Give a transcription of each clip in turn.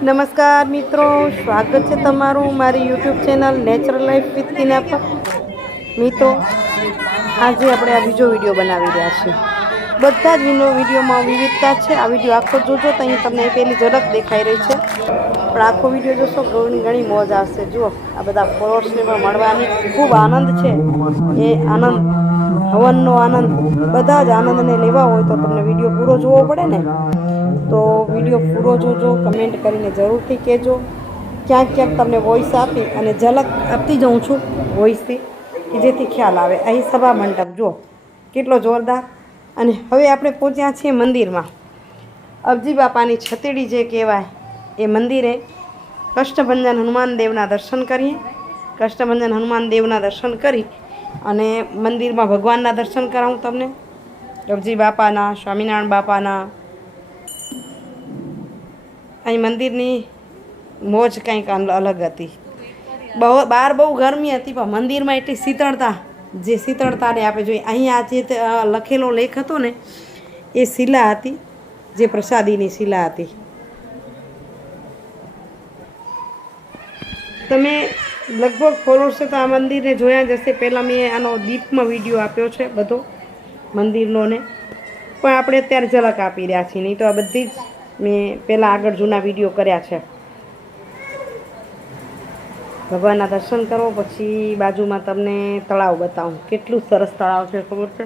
નમસ્કાર મિત્રો, સ્વાગત છે તમારું મારી YouTube channel natural life with Tina પર। મિત્રો, આજે આપણે આ બીજો વિડીયો બનાવી રહ્યા છીએ। બધા જ વિડીયોમાં વિવિધતા છે। આ વિડીયો આખો જોજો તો અહીં તમને પહેલી ઝલક દેખાઈ રહી છે, પણ આખો વિડીયો જોશો ઘણી મોજ આવશે। જુઓ, આ બધા ફોલોઅર્સને પણ મળવાની ખૂબ આનંદ છે। એ આનંદ, હવનનો આનંદ, બધા જ આનંદને લેવા હોય તો તમને વિડીયો પૂરો જોવો પડે ને। તો વિડીયો પૂરો જોજો, કમેન્ટ કરીને જરૂરથી કહેજો। ક્યાંક તમને વોઇસ આપી અને ઝલક આપતી જાઉં છું વોઇસથી, કે જેથી ખ્યાલ આવે। અહીં સભા મંડપ જુઓ કેટલો જોરદાર। અને હવે આપણે પહોંચ્યા છીએ મંદિરમાં। અબજી બાપાની છતેડી જે કહેવાય એ મંદિરે કષ્ટભંજન હનુમાન દેવના દર્શન કરીએ। કષ્ટભંજન હનુમાન દેવના દર્શન કરી અને મંદિરમાં ભગવાનના દર્શન કરાવું તમને, અબજી બાપાના, સ્વામિનારાયણ બાપાના। અહીં મંદિરની મોજ કંઈક અલગ હતી। બહાર બહુ ગરમી હતી, પણ મંદિરમાં એટલી શીતળતા, જે શીતળતાને આપણે જોઈએ। અહીંયા જે લખેલો લેખ હતો ને એ શિલા હતી, જે પ્રસાદીની શિલા હતી। તમે લગભગ ફોલોઅર્સે તો આ મંદિરને જોયા જ હશે। પહેલાં મેં આનો દીપમાં વિડીયો આપ્યો છે બધો મંદિરનો ને, પણ આપણે અત્યારે ઝલક આપી રહ્યા છીએ। નહીં તો આ બધી જ મેં પહેલાં આગળ જૂના વિડીયો કર્યા છે। ભગવાનના દર્શન કરો પછી બાજુમાં તમને તળાવ બતાવું। કેટલું સરસ તળાવ છે ખબર છે।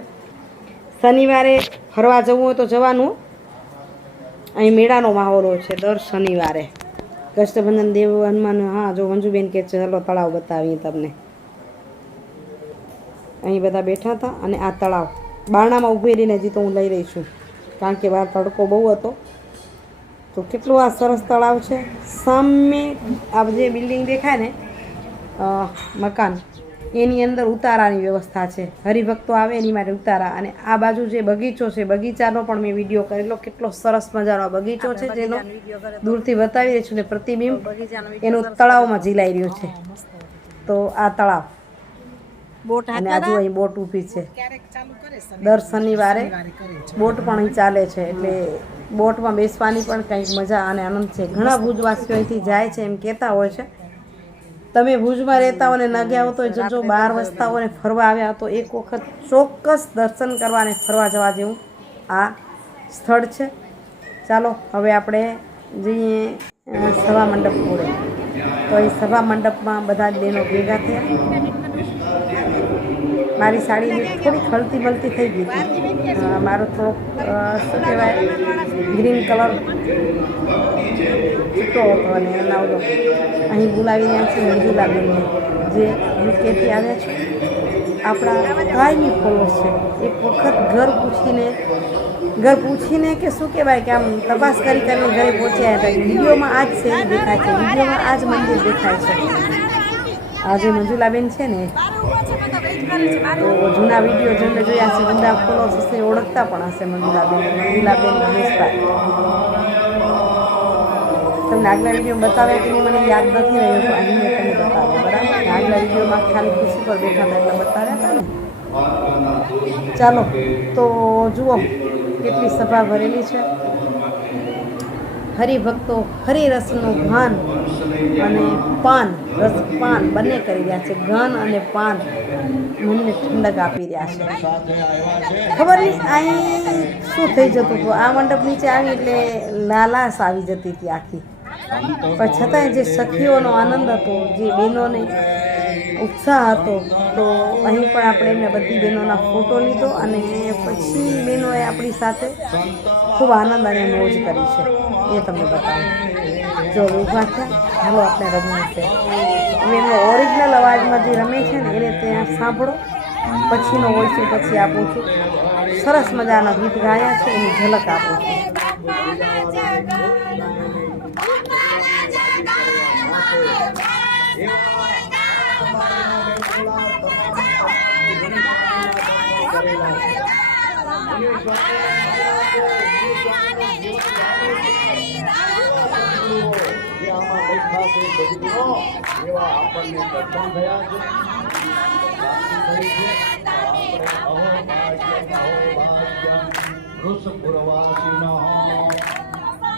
શનિવારે ફરવા જવું હોય તો જવાનું। અહીં મેળાનો માહોલ હોય છે દર શનિવારે। કષ્ટભંજન દેવ હનુમાન, હા જો મંજુબેન કે ચલો તળાવ બતાવીએ તમને। અહીં બધા બેઠા હતા અને આ તળાવ બારણામાં ઊભી રહીને હજી તો હું લઈ રહી છું, કારણ કે બહાર તડકો બહુ હતો। તો કેટલું આ સરસ તળાવ છે। સામે આ જે બિલ્ડિંગ દેખાય ને મકાન, એની અંદર ઉતારાની વ્યવસ્થા છે। હરિભક્તો આવે એની માટે ઉતારા। અને આ બાજુ જે બગીચો છે, બગીચાનો પણ મેં વિડીયો કરેલો। કેટલો સરસ મજાનો બગીચો છે, જેનો દૂરથી બતાવી રહી છું ને પ્રતિબિંબ એનું તળાવમાં ઝીલાઈ રહ્યું છે। તો આ તળાવ, અને આજુ અહીં બોટ ઊભી છે। દર શનિવારે બોટ પણ અહીં ચાલે છે, એટલે બોટમાં બેસવાની પણ કંઈક મજા અને આનંદ છે। ઘણા ભુજવાસીઓ અહીંથી જાય છે એમ કહેતા હોય છે। તમે ભુજમાં રહેતા હો ને ન ગયા હો તો જજો, બહાર વસતા હો ને ફરવા આવ્યા હો તો એક વખત ચોક્કસ દર્શન કરવા અને ફરવા જવા જેવું આ સ્થળ છે। ચાલો હવે આપણે જઈએ સભા મંડપ પૂરે। તો એ સભા મંડપમાં બધા જ બહેનો ભેગા થયા। મારી સાડી થોડીક હળતી મળતી થઈ ગઈ હતી। મારો થોડોક શું કહેવાય ગ્રીન કલર છૂટો હતો અને એના ઓલો અહીં બોલાવી રહ્યા છે મંજુલાબેનને, જે યુકેથી આવ્યા છે। આપણા કાયમી ફોલોઅર્સ છે। એક વખત ઘર પૂછીને કે શું કહેવાય કે આમ તપાસ કરીને ઘરે પહોંચ્યા હતા। વિડીયોમાં આ જ શેરી દેખાય છે, વિડીયોમાં આ જ મંદિર દેખાય છે। આ જે મંજુલાબેન છે ને, તો જૂના વિડીયો જેમને જોયા હશે, જૂના ફોલોઅર્સ હશે, ઓળખતા પણ હશે મંજુલાબેન રમેશભાઈ। તમને આગલા વિડીયો બતાવ્યા કે નહીં મને યાદ નથી રહ્યો, તો અહીં મેં તમને બતાવ્યા, બરાબર? આગલા વિડીયોમાં ખાલી ખુશી પર બેઠા હતા એટલે બતાવ્યા હતા ને। ચાલો તો જુઓ કેટલી સભા ભરેલી છે। હરિભક્તો હરિરસનું ભાન અને પાન, રસ પાન બંને કરી રહ્યા છે। ઘન અને પાન મનને ઠંડક આપી રહ્યા છે। ખબર નહીં અહીં શું થઈ જતું હતું। આ મંડપ નીચે આવી એટલે લાલાશ આવી જતી હતી આખી, પણ છતાંય જે સખીઓનો આનંદ હતો, જે બહેનોને ઉત્સાહ હતો, તો અહીં પણ આપણે એમને બધી બહેનોના ફોટો લીધો અને પછી બહેનોએ આપણી સાથે ખૂબ આનંદ અને મોજ કરી છે, એ તમને બતાવું। જો ઊભા થયા, હાલો આપણે રમવું છે। અને એમનો ઓરિજિનલ અવાજમાં જે રમે છે ને એને ત્યાં સાંભળો, પછીનો વોઇસ પછી આપું છું। સરસ મજાના ગીત ગાયા છે, એની ઝલક આપું છું।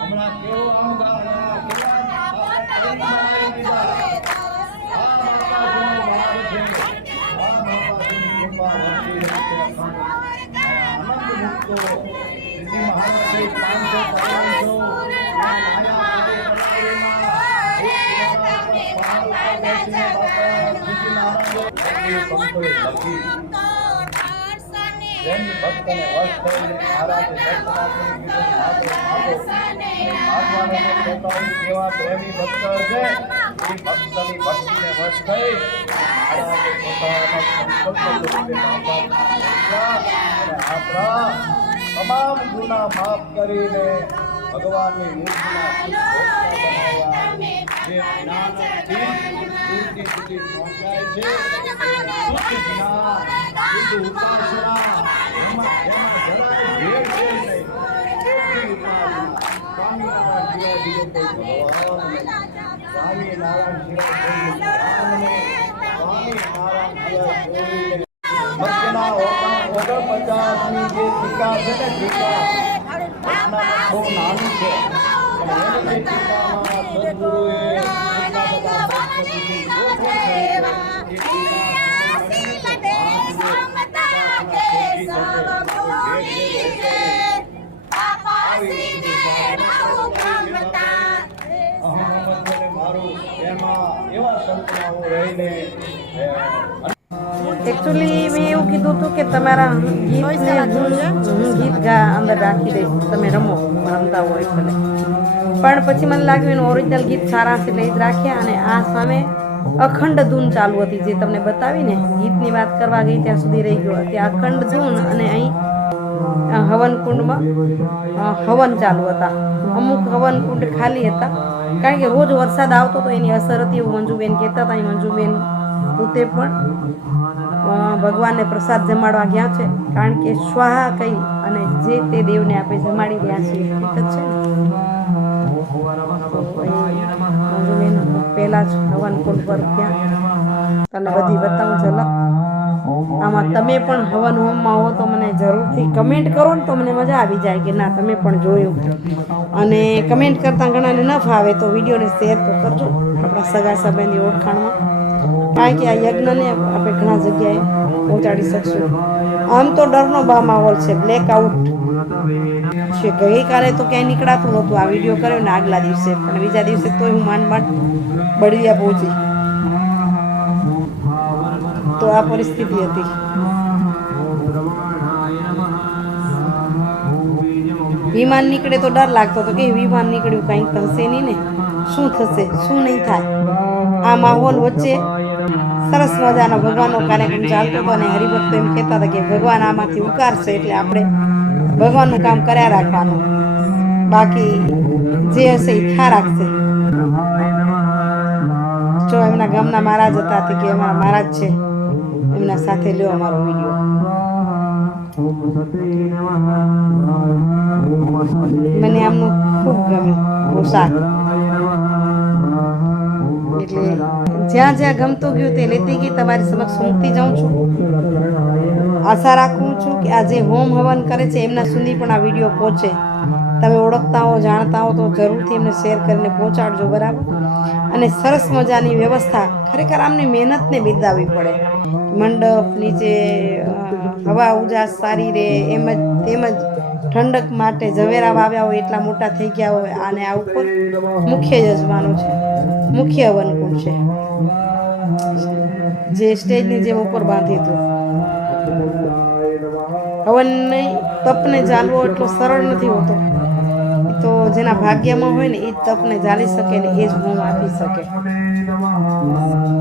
હમણાં કેવો ભક્તો શ્રીજી મહારાજે 500 પ્રેમી ભક્તને વશ થઈને મહારાજે દર્શન આપીને કેવા પ્રેમી ભક્ત છે એ ભક્તની ભક્તિને વશ થઈ મહારાજે પોતાનો સંકલ્પ અને આપણા તમામ ગુના માફ કરીને ભગવાનની મૂર્તિના જે જ્ઞાનથી મૂર્તિ સુધી પહોંચાય છે શુદ્ધ જ્ઞાન શુદ્ધ ઉપાસના એમાં જરાય ભેળ છે નહીં. ચોખ્ખી ઉપાસના સ્વામિનારાયણ સિવાય બીજો કોઈ ભગવાન નહીં. સ્વામિનારાયણ સિવાય કોઈ ભગવાન નહીં. સ્વામિનારાયણ સિવાય કોઈ નહીં. મધ્યના 49ની જે ટીકા છે ને ટીકા રચનામાં બહુ નાની છે અને એની જે ટીકામાં સદગુરુએ એટલા બધા ભક્તોની ગોઠવણ કરી છે. એ એકચ્યુઅલી મેં એવું કીધું હતું કે તમારા ગીતને હું ગીત અંદર રાખી દઈશ, તમે રમો રમતા હોય ભલે, પણ પછી મને લાગ્યું એનું ઓરિજિનલ ગીત સારા છે એટલે એ જ રાખ્યા. અને આ સામે અખંડ ધૂન ચાલુ હતી જે તમને બતાવીને ગીતની વાત કરવા ગઈ ત્યાં સુધી રહી ગયો. ત્યાં અખંડ ધૂન અને અહીં હવન કુંડમાં હવન ચાલુ હતા. અમુક હવન કુંડ ખાલી હતા કારણ કે રોજ વરસાદ આવતો તો એની અસર હતી એવું મંજુબેન કહેતા હતા. મંજુબેન પોતે પણ ભગવાનને પ્રસાદ જમાડવા ગયા છે કારણ કે સ્વાહા કહી અને જે તે દેવને આપણે જમાડી રહ્યા છીએ હકીકત છે ને. પહેલાં જ હવન કુંડ પર ત્યાં તને બધી બતાવું ઝલક. આમાં તમે પણ હવન હોમમાં હો તો મને જરૂરથી કમેન્ટ કરો ને તો મને મજા આવી જાય કે ના તમે પણ જોયું. અને કમેન્ટ કરતાં ઘણાને ન ફાવે તો વિડીયોને શેર તો કરજો આપણા સગા સંબંધી ઓળખાણમાં, કારણ કે આ યજ્ઞને આપણે ઘણા જગ્યાએ પહોંચાડી શકશું. આમ તો ડરનો માહોલ છે, બ્લેક આઉટ છે. ગઈકાલે તો ક્યાંય નીકળાતું નહોતું. આ વિડીયો કર્યો ને આગલા દિવસે, પણ બીજા દિવસે તોય હું માંડ બળિયા પહોંચી. તો આ પરિસ્થિતિ હતી. વિમાન નીકળે તો ડર લાગતો હતો કે વિમાન નીકળ્યું કંઈક થશે નહીં ને, શું થશે શું નહીં થાય. આ માહોલ વચ્ચે સરસ મજાનો ભગવાનનો કાર્યક્રમ ચાલતો હતો અને હરિભક્તો એમ કહેતા હતા કે ભગવાન આમાંથી ઉકારશે એટલે આપણે ભગવાનનું કામ કર્યા રાખવાનું, બાકી જે હશે એ થા રાખશે. જો એમના ગામના મહારાજ હતા કે અમારા મહારાજ છે, એમના સાથે લ્યો અમારો વિડીયો. મને આમનું ખૂબ ગમ્યું પોશાક, એટલે જ્યાં જ્યાં ગમતું ગયું તે લેતી ગઈ તમારી સમક્ષ મૂકતી જાઉં છું. આશા રાખું છું કે આ જે હોમ હવન કરે છે એમના સુધી પણ આ વિડીયો પહોંચે. તમે ઓળખતા હો જાણતા હો તો જરૂરથી એમને શેર કરીને પહોંચાડજો, બરાબર. અને સરસ મજાની વ્યવસ્થા, ખરેખર આમની મહેનતને બિરદાવવી પડે. મંડપ નીચે હવા ઉજાસ સારી રહે તેમજ ઠંડક માટે ઝવેરા વાવ્યા હોય, એટલા મોટા થઈ ગયા હોય. અને આ ઉપર મુખ્ય યજમાનો છે, મુખ્ય હવનકુંડ છે જે સ્ટેજની જેમ ઉપર બાંધી હતું. હવનને તપને ઝાલવો એટલો સરળ નથી હોતો, તો જેના ભાગ્યમાં હોય ને એ જ તપને ઝાલી શકે ને એ જ હોમ આપી શકે,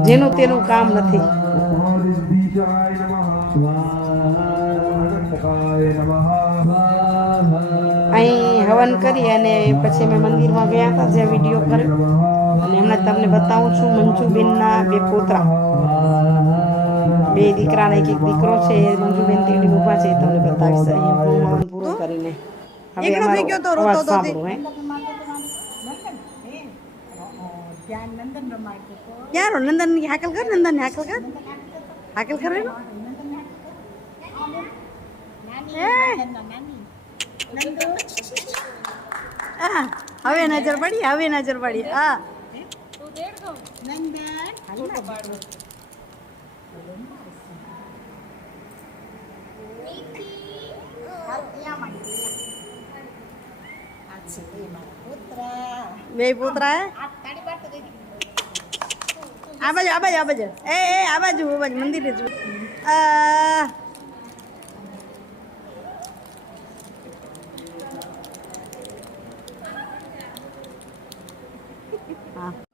જેનું તેનું કામ નથી. અહીં હવન કરી અને પછી અમે મંદિરમાં ગયા હતા જ્યાં વિડીયો કર્યો. અને હમણાં તમને બતાવું છું મંજુબેનના 2 પોતરા, 2 દીકરાને એક દીકરો છે. મંજુબેન તેડી ઊભા છે, તમને બતાવીશ અહીંયા હવન પૂરું કરીને. હવે અમારો અવાજ સાંભળો. ક્યારો નંદનની હાકલ કર, નંદનની હાકલ કર, હાકલ કરે ને. હવે નજર પડી, હવે નજર પડી. હા બે પુત્રા આ બાજુ આ બાજુ આ બાજુ એ આ બાજુ મંદિરે જો હા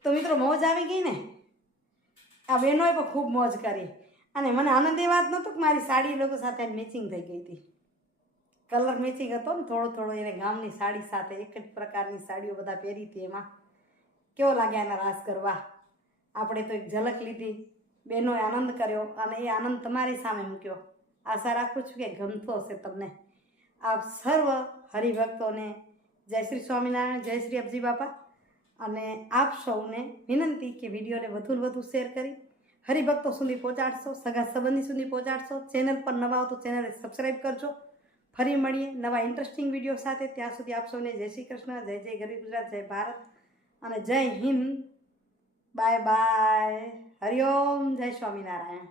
તો મિત્રો મોજ આવી ગઈ ને આ બહેનોએ પણ ખૂબ મોજ કરી અને મને આનંદ એ વાત નહોતો કે મારી સાડી લોકો સાથે મેચિંગ થઈ ગઈ હતી કલર મેચિંગ હતો ને થોડો થોડો એને ગામની સાડી સાથે એક જ પ્રકારની સાડીઓ બધા પહેરી હતી એમાં કેવો લાગ્યા એના રાસ કરવા આપણે તો એક ઝલક લીધી બહેનોએ આનંદ કર્યો અને એ આનંદ તમારી સામે મૂક્યો આશા રાખું છું કે ગમતો હશે તમને આપ સર્વ હરિભક્તોને જય શ્રી સ્વામિનારાયણ જય શ્રી અબજી બાપા અને આપ સૌને વિનંતી કે વિડીયોને વધુ ને વધુ શેર કરી હરિભક્તો સુધી પહોંચાડશો સગા સંબંધી સુધી પહોંચાડશો ચેનલ પર નવા હો તો ચેનલને સબસ્ક્રાઈબ કરજો ફરી મળીએ નવા ઇન્ટરેસ્ટિંગ વિડીયો સાથે ત્યાં સુધી આપ સૌને જય શ્રી કૃષ્ણ જય જય ગરીબ ગુજરાત જય ભારત અને જય હિન્દ બાય બાય હરિઓમ જય સ્વામિનારાયણ